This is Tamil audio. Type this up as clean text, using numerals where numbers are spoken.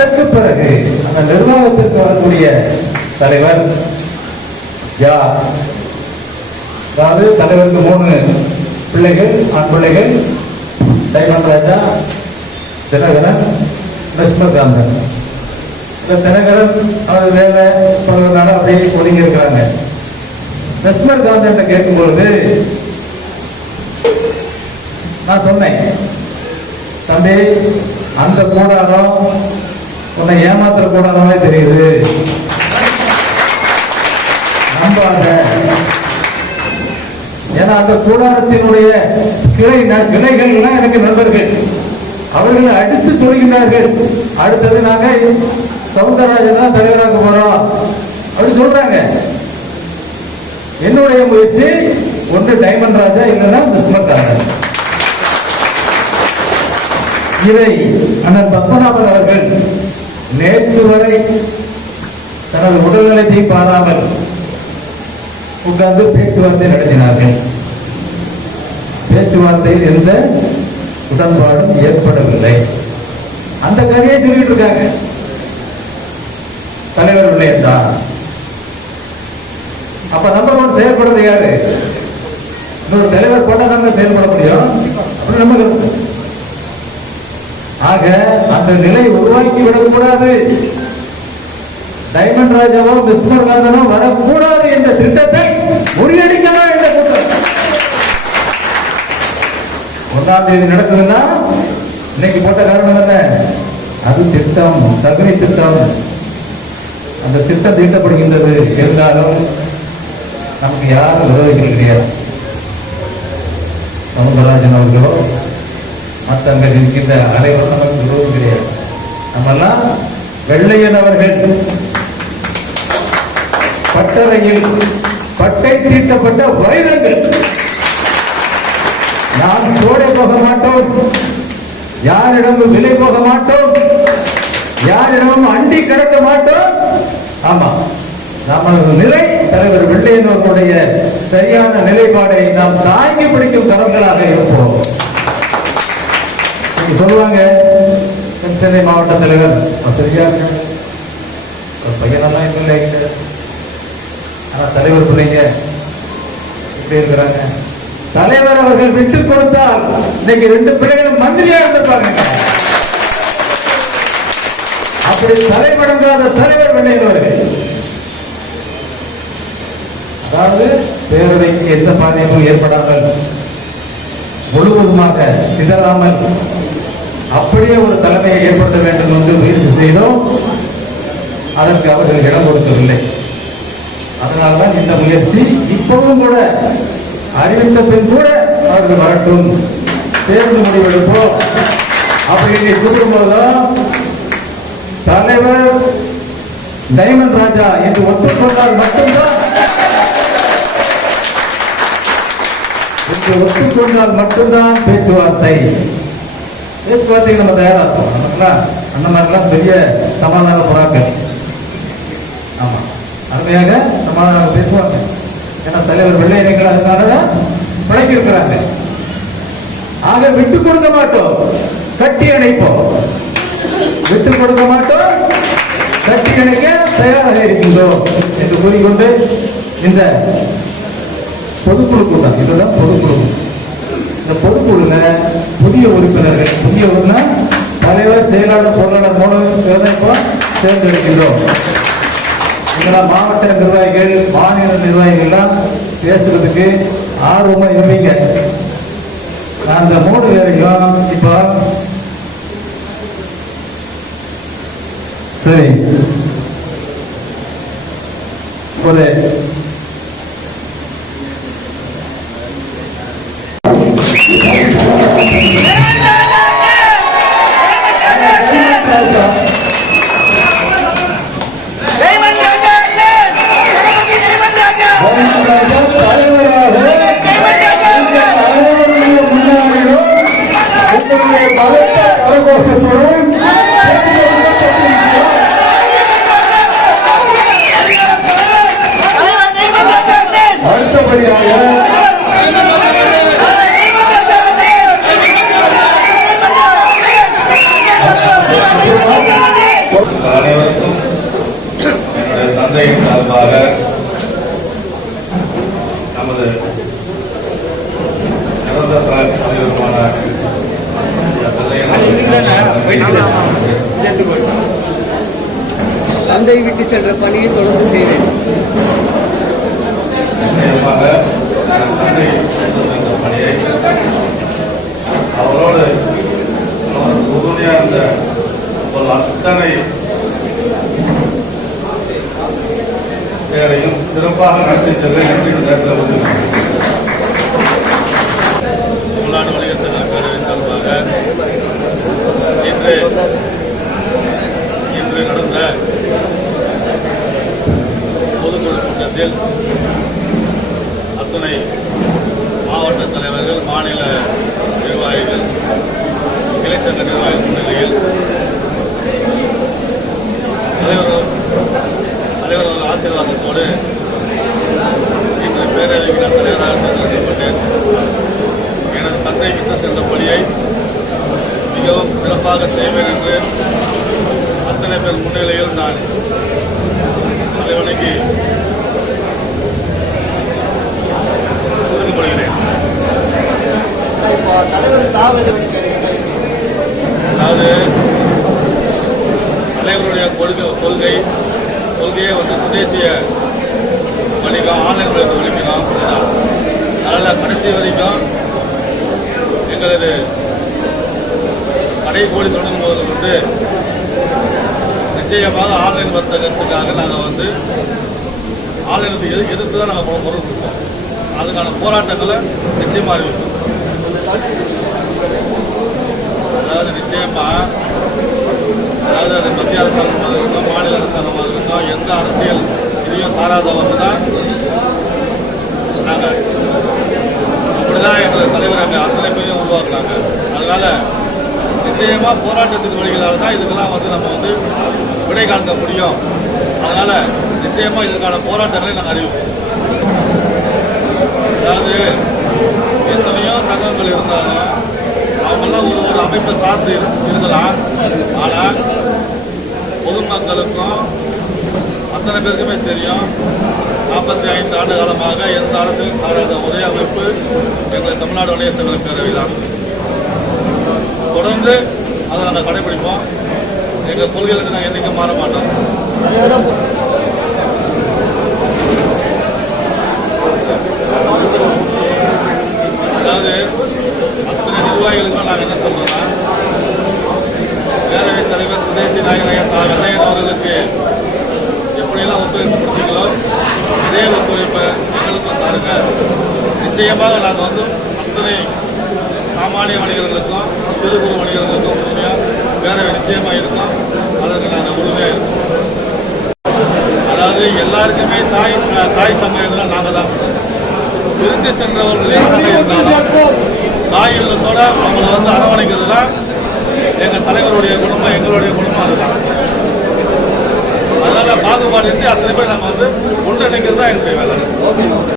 அதற்கு பிறகு அந்த நிர்வாகத்திற்கு வரக்கூடிய தலைவர் யார்? அதாவது தலைவருக்கு 3 பிள்ளைகள், ஆண் பிள்ளைகள், டைமண்ட் ராஜா, தினகரன், லட்சுமகாந்தன். இந்த தினகரன் அவர் வேலை சொல்றதுனால அப்படியே ஒதுங்கி இருக்கிறாங்க. லட்சுமகாந்தன் கேட்கும்பொழுது நான் சொன்னேன், தம்பி அந்த கூடாரம் உன்னை ஏமாத்துற கூடாரமே தெரியுது, நம்பாத. ஏன்னா அந்த கூடாரத்தினுடைய கிளைகள் எனக்கு நண்பர்கள், அவர்களை அடித்து சொல்கின்றார்கள். அடுத்தது நாங்க சவுந்தரராஜன் தான் தலைவராக போறோம் அப்படி சொல்றாங்க. என்னுடைய முயற்சி ஒன்று டைமண்ட் ராஜா, இல்லைன்னா லட்சுமகாந்தன். இதை அண்ணன் பத்மநாபன் அவர்கள் நேற்று வரை தனது உடல்நலத்தை பாராமல் உட்கார்ந்து பேச்சுவார்த்தை நடத்தினார்கள். பேச்சுவார்த்தையில் எந்த உடன்பாடும் ஏற்படவில்லை. அந்த கதையை சொல்லிட்டு இருக்காங்க. தலைவர் இல்லையா? அப்ப நம்பர் 1 செயல்படுறது யாரு? இன்னொரு தலைவர் கொண்டா நம்ம செயல்பட முடியும். அப்படி நம்ம ஆக அந்த நிலை உருவாக்கி விடக்கூடாது. டைமண்ட் ராஜாவோ லட்சுமகாந்தனோ வரக்கூடாது என்ற திட்டத்தை முறியடிக்கலாம் என்ற கூட்டம். 1ஆம் தேதி நடக்குதுன்னா இன்னைக்கு போட்ட காரணம் என்ன? அது திட்டம், தகுதி திட்டம். அந்த திட்டம் தீட்டப்படுகின்றது. இருந்தாலும் நமக்கு யாரும் விரோதிகள் கிடையாது. சவுந்தரராஜன் அவர்களோ மற்ற அங்க இருக்கின்ற அனைவரும் நமக்கு விரோதம் கிடையாது. நம்மெல்லாம் வெள்ளையன் அவர்கள் பட்டறையில் பட்டை தீட்டப்பட்ட வைரங்கள். நாம் சோடை போக மாட்டோம், யாரிடமும் விலை போக மாட்டோம், யாரிடமும் அண்டி கிடக்க மாட்டோம். ஆமா, நமது நிலை தலைவர் வெள்ளையன் அவர்களுடைய சரியான நிலைப்பாடை நாம் தாங்கி பிடிக்கும் கரங்களாக இருப்போம். சொல்லுவாங்க சென்னை மாவட்ட தலைவர் சரியா பையனெல்லாம் இல்லை, ஆனா தலைவர் பிள்ளைங்க இப்படி இருக்கிறாங்க. தலைவர் அவர்கள் விட்டுக் கொடுத்தால் இன்னைக்கு 2 பிள்ளைகளும் மந்திரியா இருந்திருப்பாங்க. அப்படி தலைவணங்காத தலைவர் வெள்ளையவர்கள். அதாவது பேரவைக்கு எந்த பாதிப்பும் ஏற்படாமல், முழுவதுமாக சிதறாமல் அப்படியே ஒரு தலைமையை ஏற்படுத்த வேண்டும் என்று முயற்சி செய்தோம். அதற்கு அவர்கள் இடம் கொடுக்கவில்லை. அதனால்தான் இந்த முயற்சி. இப்பவும் கூட அறிவித்த பின் கூட அவர்கள் வரட்டும், சேர்ந்து முடிவெடுப்போம் அப்படின்னு கூறும்போதுதான் தலைவர் டைமண்ட் ராஜா என்று ஒத்துக்கொண்டால் மட்டும்தான் பேச்சுவார்த்தை நம்ம தயாராகும். நமக்குலாம் அந்த மாதிரிலாம் பெரிய சமாதான புறாக்கள். ஆமா, அருமையாக சமாதானம் பேசுவாங்க. ஏன்னா தலைவர் வெள்ளையர்கள் அதனால பிழைக்க இருக்கிறாங்க. ஆக விட்டுக் கொடுக்க மாட்டோம், கட்டி அணைப்போம். விட்டுக் கொடுக்க மாட்டோம், கட்டி அணைக்க தயாராக இருக்கின்றோம் என்று கூறிக்கொண்டு இந்த பொதுக்குழு கூட்டம், இதுதான் பொதுக்குழு. இந்த பொதுக்குழுல புதிய உறுப்பினர்கள், புதிய உறுப்பினர் தலைவர், செயலாளர், பொருளாளர் 3 பேரை தேர்ந்தெடுக்கின்றோம். இதெல்லாம் மாவட்ட நிர்வாகிகள், மாநில நிர்வாகிகள்லாம் பேசுறதுக்கு ஆர்வமா இருப்பீங்க. அந்த 3 பேரையும் இப்ப சரி ஒரு தலைவர் சார்பாக நமது நிரந்தர தலைவருமான தந்தை விட்டு சென்ற பணியை தொடர்ந்து செய்வேன். நிச்சயமாக தந்தை விட்டு சென்ற பணியை அவரோடு உறுதுணையாக இருந்த ஒரு அத்தனை பேரையும் சிறப்பாக நடத்தி செல்ல நன்றி நேரத்தில் வந்து தமிழ்நாடு வணிகர் சங்க பேரவை சார்பாக இன்று நடந்த பொதுக்குழு கூட்டத்தில் அத்துணை மாவட்ட தலைவர்கள், மாநில நிர்வாகிகள், கிளைச்சங்க நிர்வாகிகள் முன்னிலையில் தலைவர் ஆசீர்வாதத்தோடு இன்று பேரவைக்கு நான் தலைவராக தேர்ந்தெடுக்கப்பட்டேன். எனது தந்தை விட்டு சென்ற பணியை மிகவும் சிறப்பாக செய்வேன் என்று அத்தனை பேர் முன்னிலையில் நான் தலைவனுக்கு உறுதிப்படுகிறேன். அதாவது தலைவருடைய கொள்கையை வந்து சுதேசிய வணிகம், ஆன்லைன் வணிகத்தை ஒழிக்கணும். அதனால் கடைசி வரைக்கும் எங்களது கடை கோடி தொடங்கும் போது வந்து நிச்சயமாக ஆன்லைன் வர்த்தகத்துக்காக நாங்கள் வந்து ஆன்லைனுக்கு எதிர்த்து தான் நாங்கள் பொருள் கொடுப்போம். அதுக்கான போராட்டங்களை நிச்சயமாக அறிவிப்போம். அதாவது நிச்சயமாக அது மத்திய அரசாங்கமாக இருக்கட்டும், மாநில அரசாங்கமாக இருக்கட்டும், எந்த அரசியல் இதையும் சாராதவங்க தான் நாங்கள் அப்படிதான் எங்கள் தலைவர் அங்கே அத்தனை பேரையும் உருவாக்குறாங்க. அதனால நிச்சயமாக போராட்டத்துக்கு வழிகளால் தான் இதுக்கெல்லாம் வந்து நம்ம வந்து விடை காண்க முடியும். அதனால நிச்சயமாக இதற்கான போராட்டங்களை நாங்கள் அறிவிப்போம். அதாவது எத்தனையோ சங்கங்கள் இருந்தாலும் அவங்கெல்லாம் ஒரு அமைப்பை சார்ந்து இருக்கலாம். ஆனால் பொதுமக்களுக்கும் அத்தனை பேருக்குமே தெரியும், 45 ஆண்டு காலமாக எந்த அரசியலும் சாராத ஒரே அமைப்பு எங்கள் தமிழ்நாடு வணிகர் சங்க பேரவை தான். தொடர்ந்து அதை நாங்கள் கடைபிடிப்போம். எங்கள் கொள்கைகளுக்கு நாங்கள் என்றைக்கும் மாற மாட்டோம். அதாவது அத்தனை நிர்வாகிகளுக்கும் நாங்கள் என்ன சொல்றோம்னா, பேரவைத் தலைவர் சுதேசி நாயகன் வெள்ளையன் அவர்களுக்கு எப்படியெல்லாம் ஒத்துழைப்பு கொடுத்தீங்களோ அதே ஒத்துழைப்பை எங்களுக்கும் தாருங்க. நிச்சயமாக நாங்கள் வந்து அத்தனை சாமானிய வணிகர்களுக்கும் சிறு குறு வணிகர்களுக்கும் உறுதியாக பேரவை நிச்சயமாக இருக்கும். அதற்கு நாங்கள் உறுதியாக இருக்கோம். அதாவது எல்லாருக்குமே தாய் சமயத்தில் நாங்கள் தான் விருந்து சென்றவர்கள் இருந்தாலும் தாய் இல்லத்தோட அவங்கள வந்து அரவணைக்கிறது தான் எங்கள் தலைவருடைய குடும்பம், எங்களுடைய குடும்பம். அதுதான். அதனால பாகுபாடு அத்தனை பேர் நாங்கள் வந்து ஒன்றிணைக்கிறது தான் எங்களுடைய வேலை.